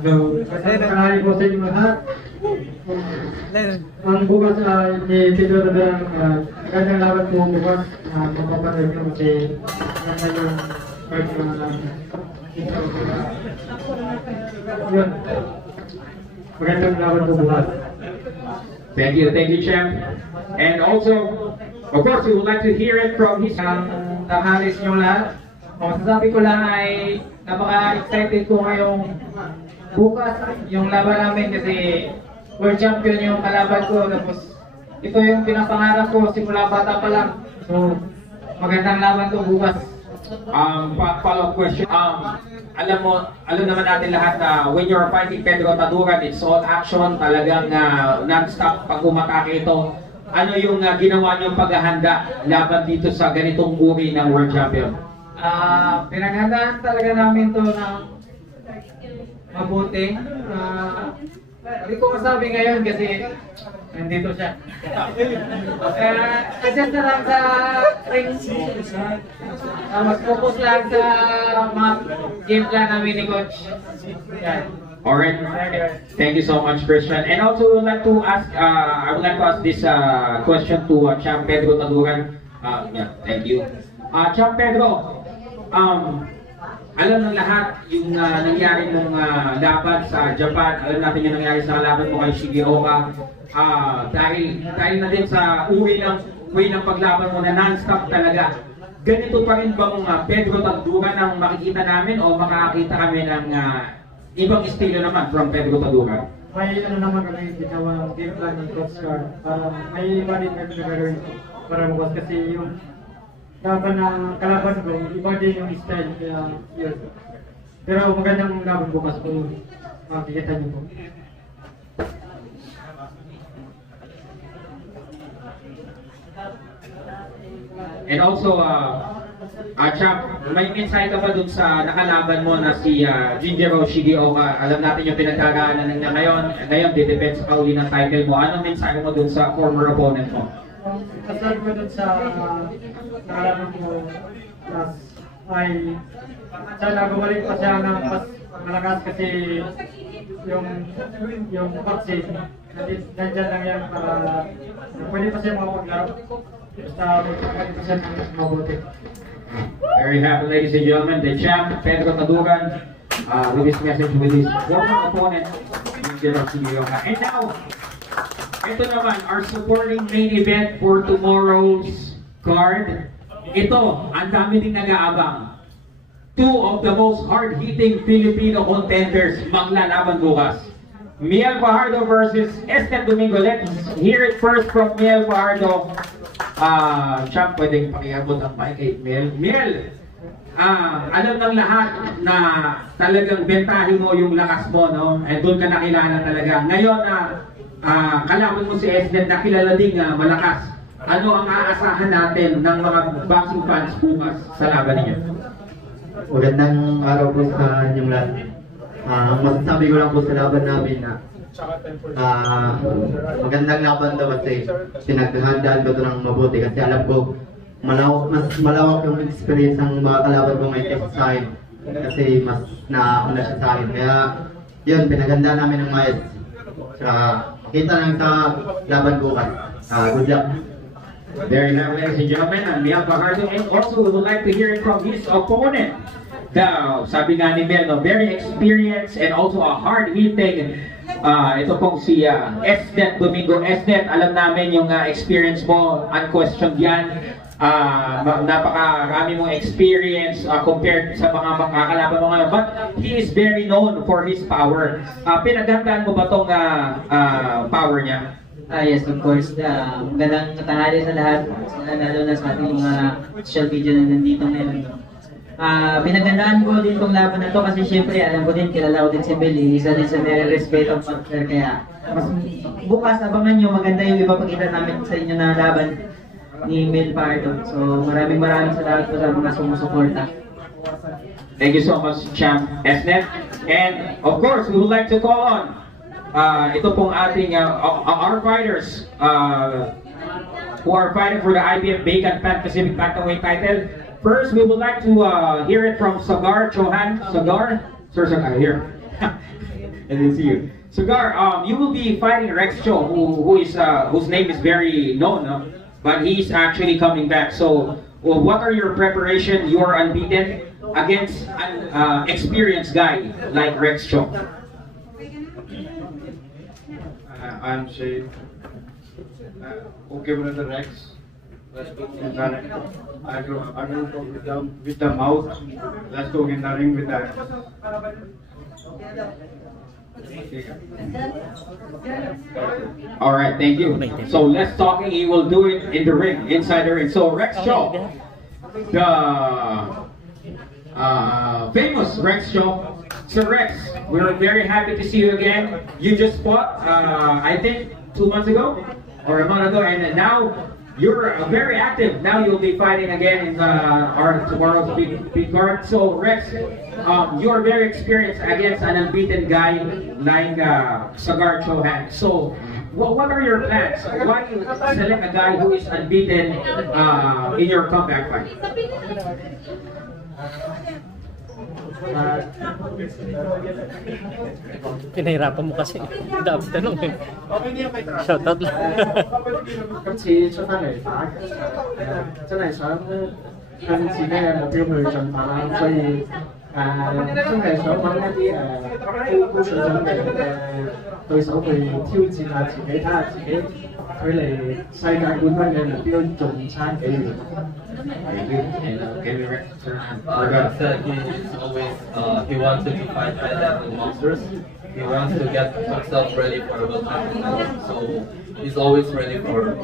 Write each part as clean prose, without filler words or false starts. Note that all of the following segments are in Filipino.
So, kasama po sa inyo lahat. Ang bukas ni Pedro Taduran, magandang laban po bukas. Mapapanood nyo kasi ganda yung part na yun. Magandang laban po bukas. Thank you, Champ. And also, of course, we would like to hear it from his... Tamalis nyo lahat. Masasabi ko lang ay napaka-excited ko ngayong bukas yung laban namin kasi world champion yung kalaban ko. Tapos ito yung pinapangarap ko simula bata pa lang. So, magandang laban to bukas. Follow-up question. Alam naman natin lahat na when you're fighting Pedro Taduran, it's all action, talagang non-stop pag umatake ito. Ano yung ginawa niyong paghahanda laban dito sa ganitong uri ng World Champion? Pinaghandaan talaga namin to ng mabuti. Hindi ko masabi ngayon kasi nandito siya. Adjust na lang sa ring. Mas focus lang sa mga game plan namin ni Coach. Yan. Alright, thank you so much, Christian. And also, I would like to ask this question to Champ Pedro Taduran. Yeah, thank you. Champ Pedro, alam ng lahat yung nangyari ng laban sa Japan. Alam natin yung nangyari sa laban mo kay Shigeoka. Dahil na din sa way ng paglaban mo na non-stop talaga. Ganito pa rin bang Pedro Taduran ang makikita namin o makakita kami ng ibang estilo naman from Pedro Taduran? May naman kami ginawang game plan ng Coach Carl para may iba din kami gagawin para bukas kasi yung kalaban ko, iba din yung style kaya yun. Pero magandang laban bukas kung makikita niyo po. And also, Champ, may mensahe ka ba dun sa nakalaban mo na si Jinjiro Shigeoka? Alam natin yung pinagkagaanan niya ngayon. Ngayon, didepends ka uli ng title mo. Anong mensahe mo dun sa former opponent mo? Masasabi ko dun sa nakalaban ko ay sana bumalik pa siya ng mas malakas kasi yung vaccine nandiyan lang yan para pwede pa siya makapaglaro. Basta pwede pa siya mabuti. Very happy, ladies and gentlemen, the champ Pedro Taduran with his message with his former opponent, Jinjiro Shigeoka. And now, ito naman, our supporting main event for tomorrow's card. Ito, ang dami din nag-aabang. Two of the most hard-hitting Filipino contenders maglalaban bukas. Miel Fajardo versus Esnet Domingo. Let's hear it first from Miel Fajardo. Champ, pwedeng pakiabot ang mic kay Miel. Miel, alam ng lahat na talagang bentahin mo yung lakas mo, no? And doon ka nakilala talaga. Ngayon, kalaban mo si Esnet na kilala ding malakas. Ano ang aasahan natin ng mga boxing fans bukas sa laban niyo? Magandang araw po sa inyong lahat. Masasabi ko lang po sa laban namin na magandang laban daw kasi pinaghandaan ko ito ng mabuti kasi alam ko mas malawak yung experience ng mga kalaban ko may test sa akin kasi mas nauna siya sa akin. Kaya yun, pinaghandaan namin ng mayos. Kita lang sa laban bukas. Good luck. There you have it, ladies and gentlemen, and Miel Fajardo. And also, we would like to hear it from his opponent. Sabi nga ni Mel, no, very experienced and also a hard-hitting. Ito pong si Esnet Domingo. Esnet, alam namin yung experience mo, unquestioned yan. Napakarami mong experience compared sa mga makakalaban mo ngayon. But he is very known for his power. Pinaghandaan mo ba itong power niya? Yes, of course. Magandang katanghali sa lahat, lalo na sa ating mga social media na nandito ngayon. Pinagandaan ko din itong laban na to kasi syempre alam ko din, kilala ko din si Billy, isa din sa may respeto partner, kaya mas bukas abangan nyo, maganda yung ipapakita namin sa inyo na laban ni Mel Fajardo. So maraming salamat po sa mga sumusuporta. Thank you so much, Champ Esnet. And of course, we would like to call on ito pong ating our fighters who are fighting for the IBF Vacant Pan Pacific Bantamweight title. First, we would like to hear it from Sagar Chauhan. Sagar? Sir Sagar, here. I didn't see you. Cigar, you will be fighting Rex Cho, whose name is very known, no? But he's actually coming back. So, well, what are your preparations? You are unbeaten against an experienced guy like Rex Cho. I'm saying, okay, brother Rex. Let's go in the ring. I don't go with the mouth. Let's go in the ring with the. All right, thank you. So less talking, he will do it in the ring, inside the ring. So Rex Cho, the famous Rex Cho. So Rex, we're very happy to see you again. You just fought, I think, 2 months ago or a month ago, and now you're very active. Now you'll be fighting again in our tomorrow's big card. So Rex, you are very experienced against an unbeaten guy like Cigar Chohan. So what are your plans? Why do you select a guy who is unbeaten in your comeback fight? Pinahirapan mo kasi. Dami tanong eh. Shoutout lang. 今次出翻嚟打，真係想向自己嘅目標去進發啦，所以真係想揾一啲高水準嘅對手去挑戰下自己，睇下自己距離世界冠軍嘅目標仲差幾遠。Like I said, he's always he wants to fight high-level monsters. He wants to get himself ready for the world championship. So he's always ready for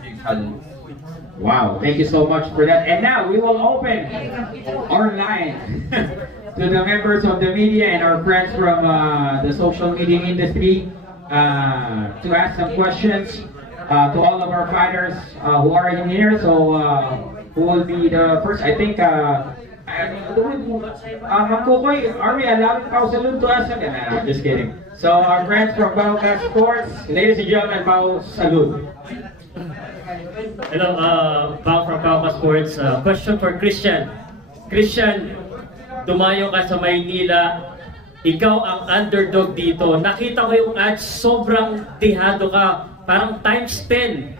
big challenges. Wow, thank you so much for that. And now we will open our line to the members of the media and our friends from the social media industry to ask some questions to all of our fighters who are in here. So who will be the first? I think Kukoy, are we allowing Pao Salud to ask? I'm just kidding. So our friends from Bauka Sports, ladies and gentlemen, Pao Salud. Hello, Pao from Bauka Sports. Question for Christian. Christian, dumayo ka sa Maynila. Ikaw ang underdog dito. Nakita ko yung ads, sobrang tihado ka. Parang times 10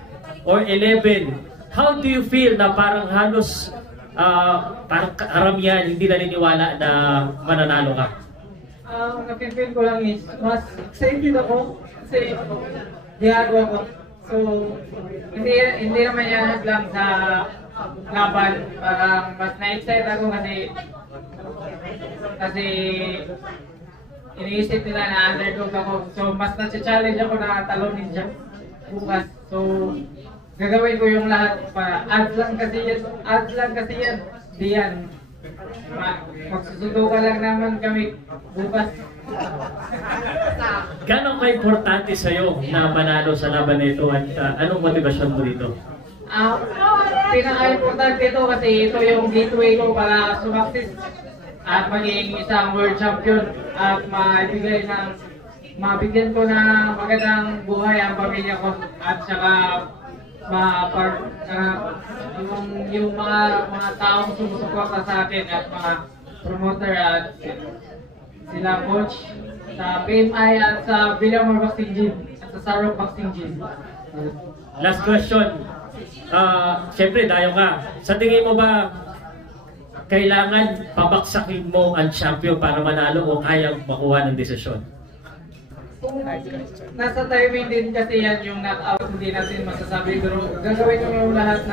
or 11. How do you feel na parang halos parang karamihan hindi naniniwala na mananalo ka? Napipil ko lang is mas excited ako kasi dihago ako. So hindi naman yan lang sa laban. Parang mas na-excite ako kasi iniisip nila na underdog ako. So mas na-challenge ako na talunin siya bukas. So gagawin ko yung lahat para ads lang kasi yan. Di yan. Magsusundo ka lang naman kami bukas. Gano'ng ka-importante sa'yo na manalo sa laban nito at anong motivasyon mo dito? Pinaka-importante ito kasi ito yung gateway ko para sumaksis at maging isang world champion at mabigyan ko ng magandang buhay ang pamilya ko at saka yung mga taong sumusuporta sa akin at mga promoter at sila coach sa PMI at sa Villamor Boxing Gym at sa Sarok Boxing Gym. Last question. Siyempre, dayo ka. Sa tingin mo ba kailangan pabaksakin mo ang champion para manalo o kayang makuha ng desisyon? Nasa timing din kasi yan yung knockout, hindi natin masasabi, pero gagawin ko yung lahat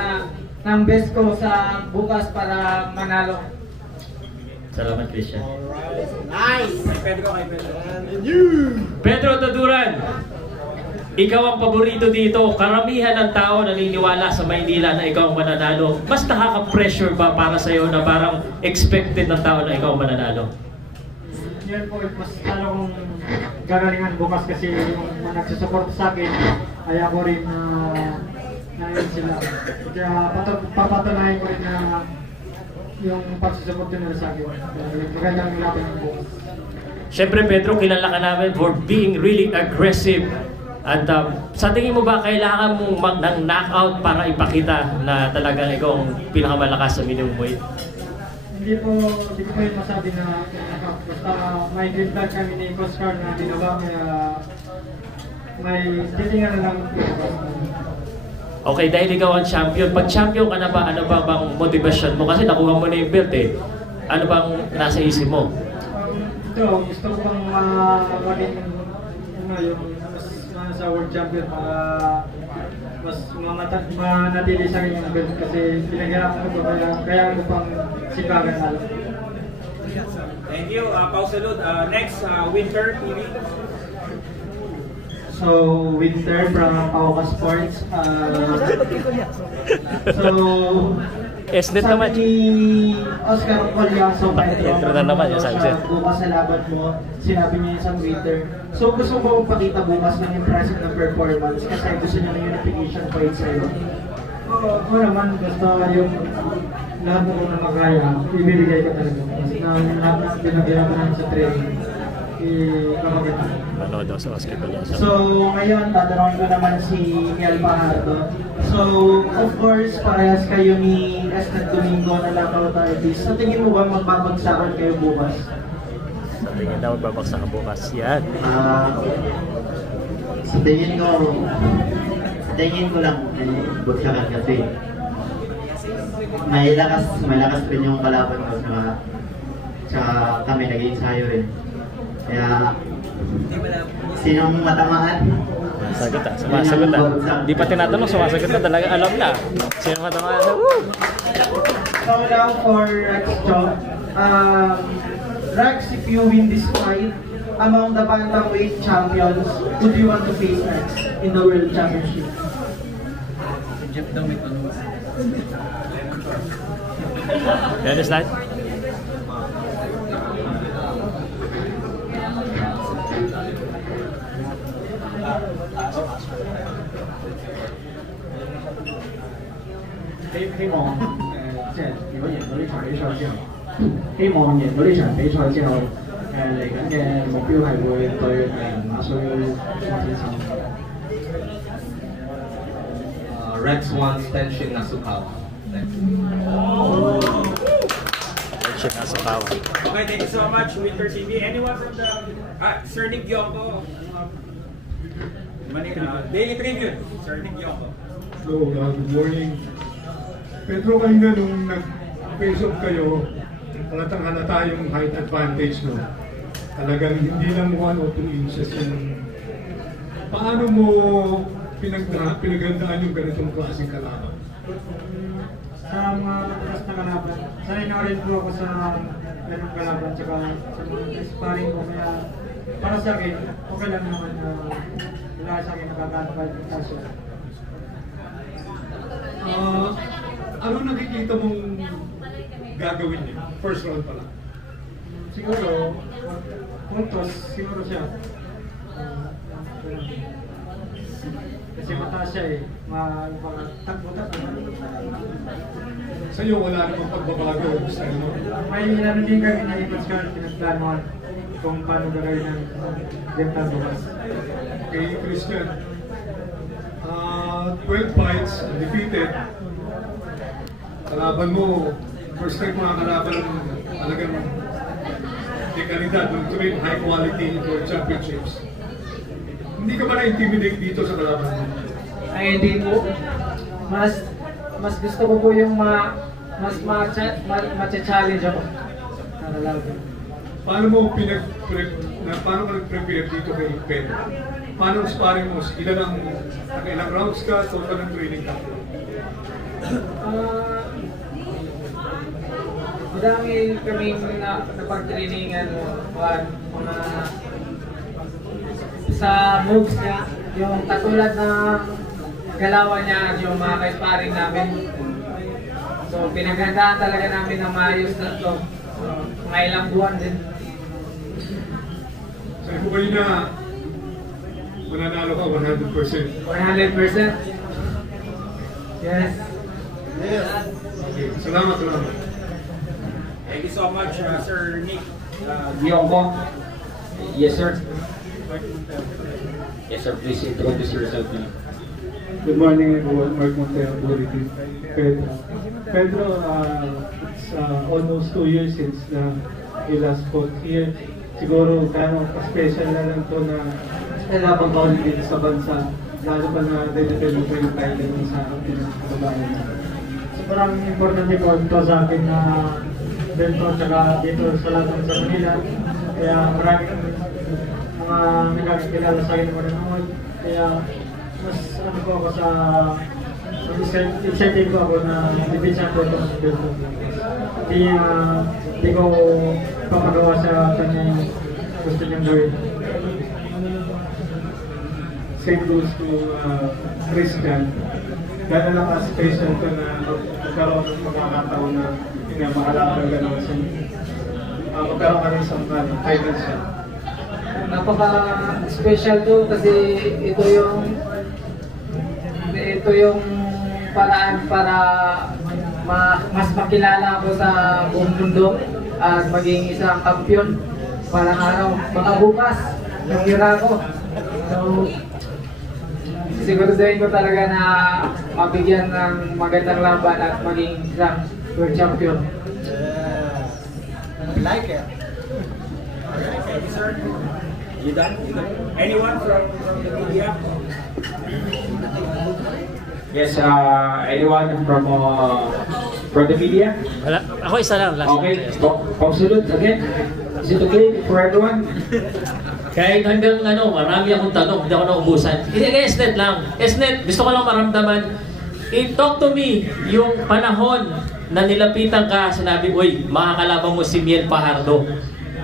ng best ko sa bukas para manalo. Salamat, Christian. Nice! Pedro Taduran, ikaw ang paborito dito. Karamihan ng tao naniniwala sa Maynila na ikaw ang mananalo. Mas nakaka-pressure ba para sa'yo na parang expected ng tao na ikaw ang mananalo? Yan po, mas kong gagalingan bukas kasi yung mga nagsusupport sa akin, ay ako rin na yun sila. Kaya papatunayan ko rin na yung pagsusupport nila sa akin. Magandang laban ng bukas. Siyempre, Pedro, kilala ka namin for being really aggressive. At sa tingin mo ba kailangan mong ng knockout para ipakita na talagang ikaw ang pinakamalakas sa minimum weight? hindi ko yung masabi na basta may game plan kami ni Coach Carl na ginawa kaya may titingan na lang. Okay, dahil ikaw ang champion. Pag champion ka na ba, ano ba bang motivasyon mo? Kasi nakuha mo na yung belt eh. Ano bang nasa isip mo? Gusto ko bang maging yung mas sa world champion mas manatili sa akin yung belt kasi pinaghirapan ko kaya ko pang sipagan na. Thank you, Pau Salud. Next, Winter TV. So, Winter from Pauka Sports. Esnet naman. Sabi ni Oscar Colyaso, Intro na naman yung sunset. Bukas sa laban mo, sinabi niya isang Winter. So, gusto ko pakita bukas ng impressive na performance kasi gusto niya ng unification point sa'yo. Oo naman, basta yung lahat mo na magaya, ibibigay ka talaga. Kasi lahat na binagyan ko namin sa training, ipapaganda. Manood daw sa Oscar Colyaso. So, ngayon, tatanungin ko naman si Miel Pajardo. So, of course, parehas kayo ni Esnet Domingo na knockout artist. Sa tingin mo ba magbabagsakan kayo bukas? Sa tingin daw magbabagsakan bukas. Yan. Sa tingin ko lang, bagsakan kasi may lakas rin yung kalaban ko tsaka kami nag-iinsayo rin. Kaya, sinong matamaan? Sumasagot ah, sumasagot ah. Di pa tinatanong, sumasagot na talaga. Alam na. Sino matamaan? So now for Rex Chong. Rex, if you win this fight, among the bantamweight champions, who do you want to face next in the World Championship? Yan is slide.希望即係如果贏到呢場比賽之後，希望贏到呢場比賽之後，嚟緊嘅目標係會對馬須發展手。Rex wants Tenshin Nasukawa. Tenshin Nasukawa. Okay, thank you so much, Winter TV. Anyone from the Sir Nick Gyoko? Daily Tribune, Sir Nick Gyoko. So, good morning. Pedro, kanina nung nag-face off kayo, halata yung height advantage, no? Talagang hindi lang 1 o 2 inches yung... Paano mo pinaghandaan yung ganitong klaseng kalaban? Sa mga matalas na kalaban, sanay na rin po ako sa ganong kalaban tsaka sa mga sparring ko kaya para sa akin, okay lang naman na wala sa akin nakakatapad ng kaso. Ano nakikita mong gagawin niya? First round pa lang. Siguro, puntos, siguro siya. Kasi mataas siya eh, takbo-takbo. Sa'yo wala namang pagbabago yung style mo? May ano din kami na Coach Carl, pinagplanuhan kung paano gagawin ng game na bukas. Okay, Christian. 12 fights, undefeated. Kalaban mo, first time mga kalaban talagang dekalidad, to win high quality world championships. Hindi ka ba na-intimidate dito sa kalaban mo? Ay, hindi po. Mas gusto ko po yung mas ma-challenge ako. Paano ka nag-prepare dito kay Pedro? Paano ang sparring mo? Ilang rounds ka, total ng training ka? Madami kaming napag-trainingan mga sa moves niya, yung katulad ng galawan niya, yung mga ka-sparring namin. So pinaghandaan talaga namin ng maayos na ito. Mga ilang buwan din. Sabi ko kayo na mananalo ka 100%. 100%? Yes. Yes. Okay. Salamat. Thank you so much, Sir Nick Gyoko. Yes, sir. Yes, sir. Please introduce yourself. Good morning everyone. Mark Montero, Bulletin. Pedro. Pedro, it's almost 2 years since you last fought here. Siguro gano'ng special na lang to na kailangan pa ulit dito sa bansa. Lalo pa na dedepend mo pa yung title mo sa pinakababae na. Sobrang importante po ito sa akin na dito at dito sa lahat sa Manila. Kaya maraming mga nagkakilala sa akin na manonood. Kaya mas ano po ako sa excited po ako na division po ito sa dito. Hindi ko papagawa sa kanya yung gusto niyang gawin. Same goes to Christian. Gano'n lang ka-special ko na magkaroon ng pagkakataon na maalaman ka naman sa magkaroon ka rin sa title shot. Napaka-special to kasi ito yung paraan para mas makilala ako sa buong mundo at maging isang kampiyon. Parang araw, baka bukas, nangira ko. So, siguraduhin ko talaga na mabigyan ng magandang laban at maging isang world champion. Like it. You done? Anyone from the media? Yes, anyone from the media? Wala. Ako isa lang. Last okay, pausulod again. Is it okay for everyone? Kahit hanggang marami akong tanong, hindi ako naubusan. Esnet lang. Esnet, gusto ko lang maramdaman. Talk to me, yung panahon na nilapitan ka, sinabi, uy, makakalaban mo si Miel Fajardo.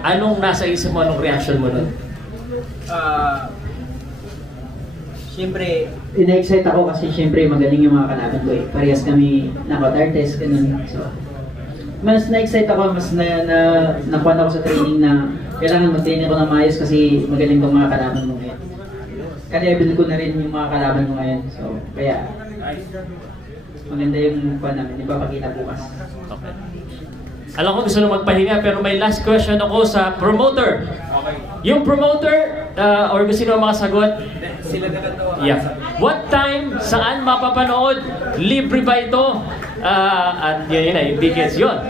Anong nasa isip mo, anong reaction mo nun? Siyempre, ina-excite ako kasi siyempre magaling yung mga kalaban ko eh. Parehas kami nakot-artist, ganun. So, mas na-excite ako, mas nakuha ako sa training na kailangan mag-train ako ng maayos kasi magaling tong mga kalaban mo ngayon. Ka-level ko na rin yung mga kalaban mo ngayon. So, kaya maganda yung kuha namin, ipapakita bukas. Okay. Alam ko gusto na magpahinga pero may last question ako sa promoter. Okay. Yung promoter, or gusto nyo makasagot? Sila na lang daw. Yeah. What time, saan mapapanood? Libre ba ito? At yun na, yung tickets yun.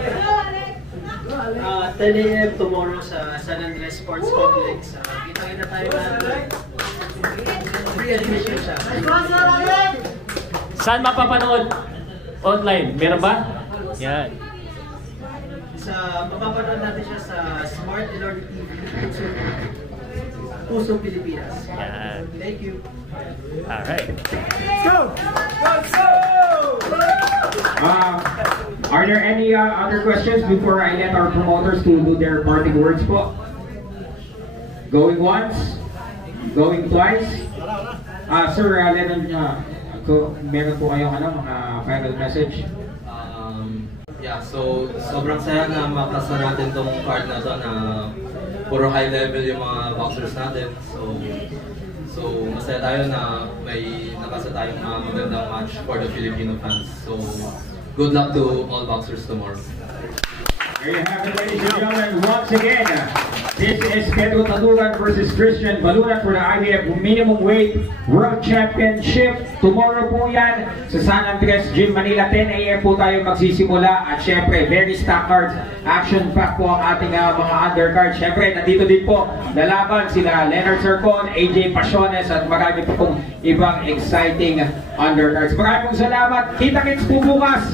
10 a.m. tomorrow sa San Andres Sports Complex. Kita-kita tayo na free admission siya. Saan mapapanood? Online. Meron ba? Yan. Mapapanood natin siya sa Smart Lord TV, Puso Pilipinas. Yan. Thank you. Alright. Go! Are there any other questions before I let our promoters to do their parting words po? Going once? Going twice? Sir, meron po kayong mga final message? Yeah, so sobrang saya na makasa natin tong card na to na puro high level yung mga boxers natin. So masaya tayo na may nakasa tayong mga magandang match for the Filipino fans. So good luck to all boxers tomorrow. There you have it, ladies and gentlemen. Once again, this is Pedro Tadugan versus Christian Balunat for the IBF Minimum Weight World Championship. Tomorrow po yan sa San Andres Gym, Manila. 10 a.m. po tayo magsisimula. At syempre, very stacked cards. Action-packed po ang ating mga undercards. Syempre, nandito din po lalaban sila Leonard Zarcon, AJ Pasiones, at marami po pong ibang exciting undercards. Maraming salamat. Kita-kits po bukas.